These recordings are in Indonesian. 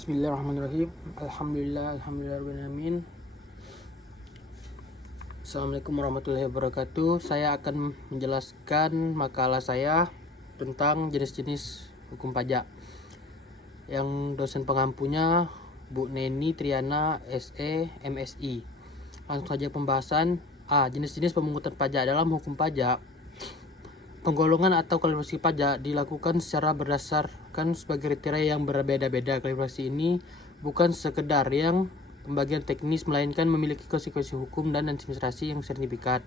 Bismillahirrahmanirrahim. Alhamdulillahirrahmanirrahim. Assalamualaikum warahmatullahi wabarakatuh. Saya akan menjelaskan makalah saya tentang jenis-jenis hukum pajak. Yang dosen pengampunya Bu Neni Triana SE MSI. Langsung saja pembahasan. Jenis-jenis pemungutan pajak. Dalam hukum pajak, penggolongan atau klasifikasi pajak dilakukan secara berdasarkan sebagai kriteria yang berbeda-beda. Klasifikasi ini bukan sekedar yang pembagian teknis, melainkan memiliki konsekuensi hukum dan administrasi yang signifikan.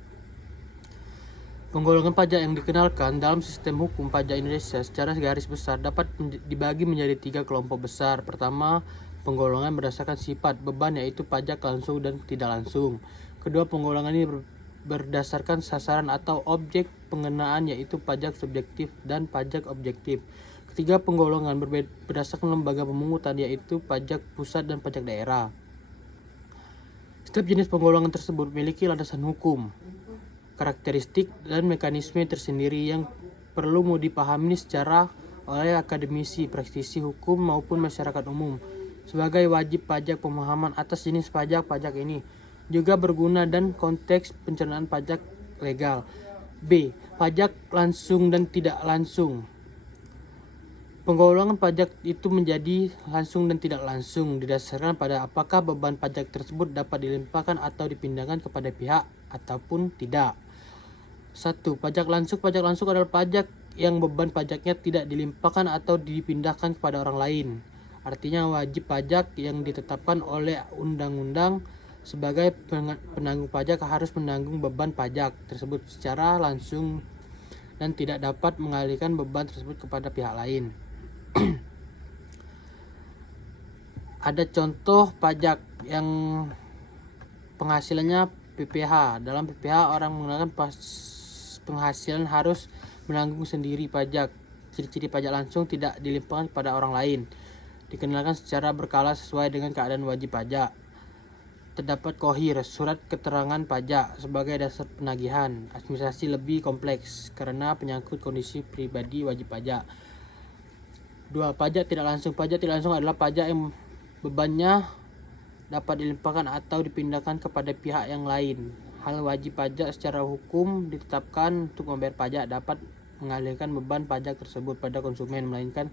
Penggolongan pajak yang dikenalkan dalam sistem hukum pajak Indonesia secara garis besar dapat dibagi menjadi 3 kelompok besar. Pertama, penggolongan berdasarkan sifat beban, yaitu pajak langsung dan tidak langsung. Kedua, penggolongan ini berdasarkan sasaran atau objek pengenaan, yaitu pajak subjektif dan pajak objektif. Ketiga, penggolongan berdasarkan lembaga pemungutan, yaitu pajak pusat dan pajak daerah. Setiap jenis penggolongan tersebut memiliki landasan hukum, karakteristik, dan mekanisme tersendiri yang perlu dipahami secara oleh akademisi, praktisi hukum, maupun masyarakat umum. Sebagai wajib pajak, pemahaman atas jenis pajak ini juga berguna dan konteks pencernaan pajak legal. B. Pajak langsung dan tidak langsung. Penggolongan pajak itu menjadi langsung dan tidak langsung didasarkan pada apakah beban pajak tersebut dapat dilimpahkan atau dipindahkan kepada pihak ataupun tidak. 1. Pajak langsung. Pajak langsung adalah pajak yang beban pajaknya tidak dilimpahkan atau dipindahkan kepada orang lain. Artinya wajib pajak yang ditetapkan oleh undang-undang sebagai penanggung pajak harus menanggung beban pajak tersebut secara langsung dan tidak dapat mengalihkan beban tersebut kepada pihak lain. Ada contoh pajak yang penghasilannya PPh. Dalam PPh, orang menggunakan penghasilan harus menanggung sendiri pajak. Ciri-ciri pajak langsung tidak dilimpahkan kepada orang lain, dikenakan secara berkala sesuai dengan keadaan wajib pajak. Terdapat KOHIR, surat keterangan pajak, sebagai dasar penagihan. Administrasi lebih kompleks karena penyangkut kondisi pribadi wajib pajak. 2. Pajak tidak langsung. Pajak tidak langsung adalah pajak yang bebannya dapat dilimpahkan atau dipindahkan kepada pihak yang lain. Hal wajib pajak secara hukum ditetapkan untuk membayar pajak dapat mengalihkan beban pajak tersebut pada konsumen, melainkan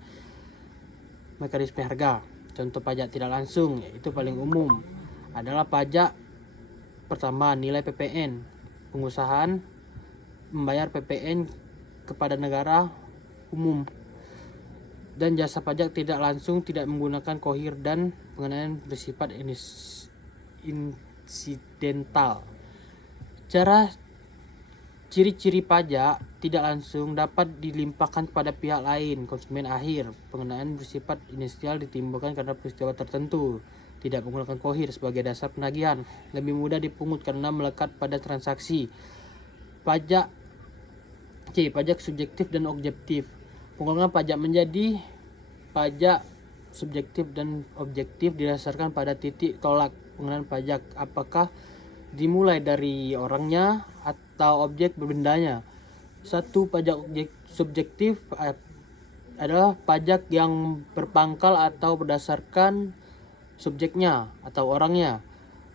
mekanisme harga. Contoh pajak tidak langsung, yaitu paling umum, adalah pajak pertama, nilai PPN. Pengusahaan membayar PPN kepada negara umum. Dan jasa pajak tidak langsung tidak menggunakan KOHIR dan pengenaan bersifat insidental. Ciri-ciri pajak tidak langsung dapat dilimpahkan kepada pihak lain, konsumen akhir. Pengenaan bersifat inisial ditimbulkan karena peristiwa tertentu. Tidak menggunakan KOHIR sebagai dasar penagihan. Lebih mudah dipungut karena melekat pada transaksi. Pajak subjektif dan objektif. Penggolongan pajak menjadi pajak subjektif dan objektif didasarkan pada titik tolak pengenaan pajak, apakah dimulai dari orangnya atau objek bendanya. 1. Pajak subjektif adalah pajak yang berpangkal atau berdasarkan subjeknya atau orangnya.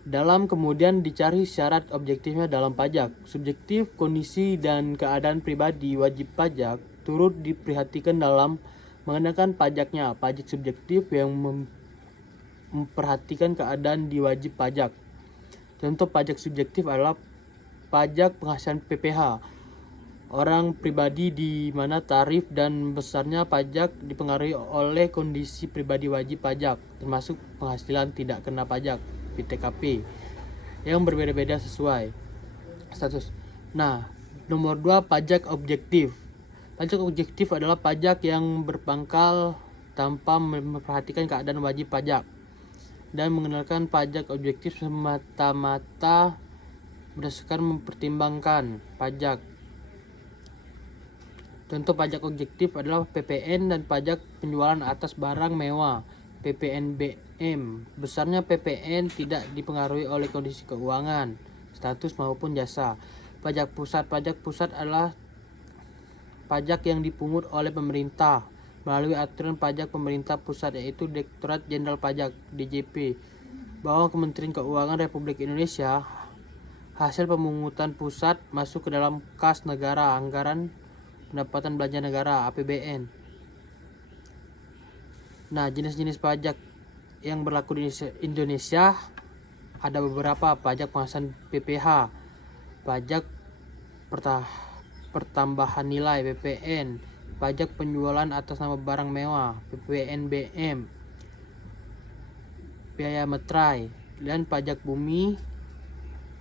Dalam kemudian dicari syarat objektifnya dalam pajak. Subjektif, kondisi dan keadaan pribadi wajib pajak turut diperhatikan dalam mengenakan pajaknya. Pajak subjektif yang memperhatikan keadaan di wajib pajak. Contoh pajak subjektif adalah pajak penghasilan PPh orang pribadi, di mana tarif dan besarnya pajak dipengaruhi oleh kondisi pribadi wajib pajak, termasuk penghasilan tidak kena pajak PTKP yang berbeda-beda sesuai status. Nomor 2, pajak objektif. Pajak objektif adalah pajak yang berpangkal tanpa memperhatikan keadaan wajib pajak dan mengenalkan pajak objektif semata-mata berdasarkan mempertimbangkan pajak. Contoh pajak objektif adalah PPN dan pajak penjualan atas barang mewah PPNBM. Besarnya PPN tidak dipengaruhi oleh kondisi keuangan, status maupun jasa. Pajak pusat adalah pajak yang dipungut oleh pemerintah melalui aturan pajak pemerintah pusat, yaitu Direktorat Jenderal Pajak (DJP), bahwa Kementerian Keuangan Republik Indonesia hasil pemungutan pusat masuk ke dalam kas negara, anggaran pendapatan belanja negara (APBN). Nah, jenis-jenis pajak yang berlaku di Indonesia ada beberapa: pajak penghasilan PPH, pajak pertambahan nilai PPN, pajak penjualan atas nama barang mewah PPNBM, biaya meterai, dan pajak bumi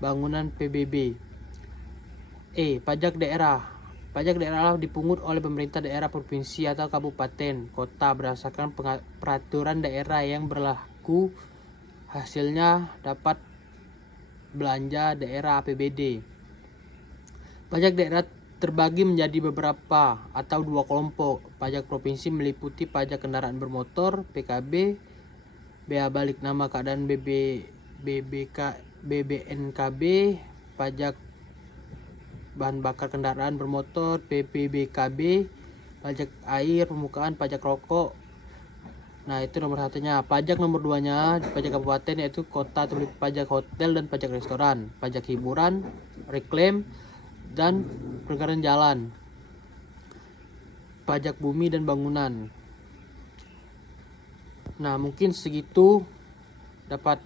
bangunan PBB. Pajak daerah. Pajak daerah dipungut oleh pemerintah daerah, provinsi, atau kabupaten, kota berdasarkan peraturan daerah yang berlaku. Hasilnya dapat belanja daerah APBD. Pajak daerah terbagi menjadi beberapa atau dua kelompok. Pajak provinsi meliputi pajak kendaraan bermotor (PKB), bea balik nama keadaan BBNKB, pajak bahan bakar kendaraan bermotor PBBKB, pajak air permukaan, pajak rokok. Nah, itu nomor satunya. Pajak nomor 2-nya pajak kabupaten, yaitu kota, terlibat pajak hotel dan pajak restoran, pajak hiburan, reklam, dan pelanggaran jalan, pajak bumi dan bangunan. Nah, mungkin segitu dapat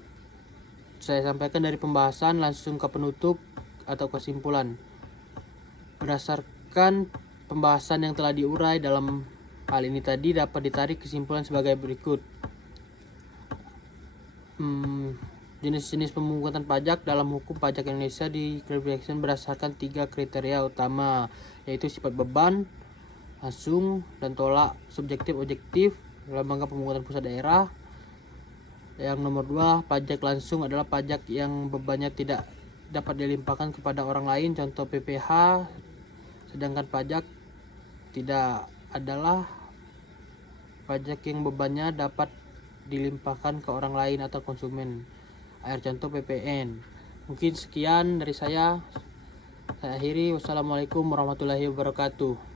saya sampaikan dari pembahasan. Langsung ke penutup atau kesimpulan. Berdasarkan pembahasan yang telah diurai dalam hal ini tadi, dapat ditarik kesimpulan sebagai berikut. Jenis-jenis pemungutan pajak dalam hukum pajak Indonesia diklasifikasikan berdasarkan 3 kriteria utama, yaitu sifat beban, langsung, dan tolak subjektif objektif lembaga pemungutan pusat daerah. Yang nomor 2, pajak langsung adalah pajak yang bebannya tidak dapat dilimpahkan kepada orang lain, contoh PPH. Sedangkan pajak tidak adalah pajak yang bebannya dapat dilimpahkan ke orang lain atau konsumen, contoh PPN. Mungkin sekian dari saya akhiri. Wassalamualaikum warahmatullahi wabarakatuh.